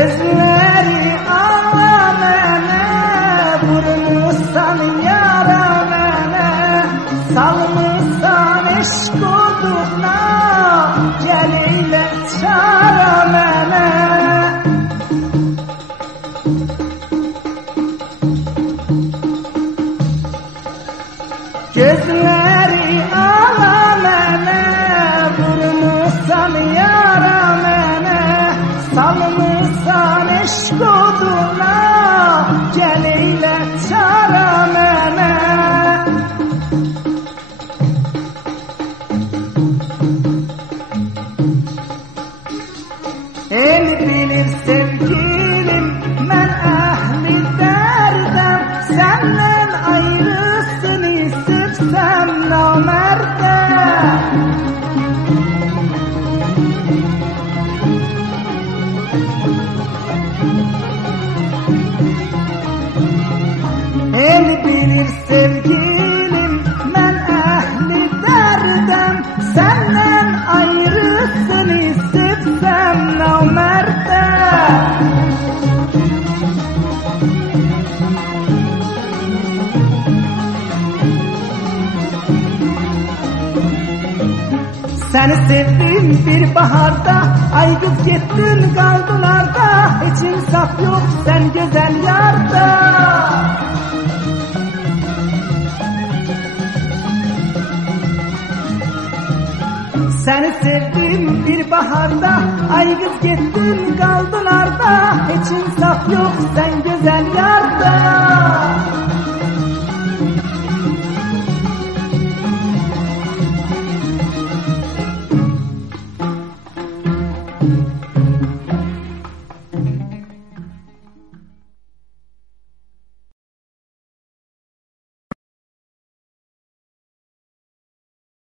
Gözleri ağlamene, vurmuşsan yaramene, salmışsan eşk oduna, gel eyle çaramene. Gözleri ağlamene, vurmuşsan yaramene, salmışsan eşk oduna, gel eyle çaramene. El bilir sevgilim, mən əhli dərdəm, səndən ayrısın istərsəm namərdəm. El bilir sevgilim, mən əhli dərdəm, səndən ayrısın istərsəm namərdəm. Səni sevdim bir baharda, ay qız getdin qaldılarda, heç insaf yox sən gözəl yarda. Səni sevdim bir baharda, ay qız getdin qaldılarda, heç insaf yox sən gözəl yarda.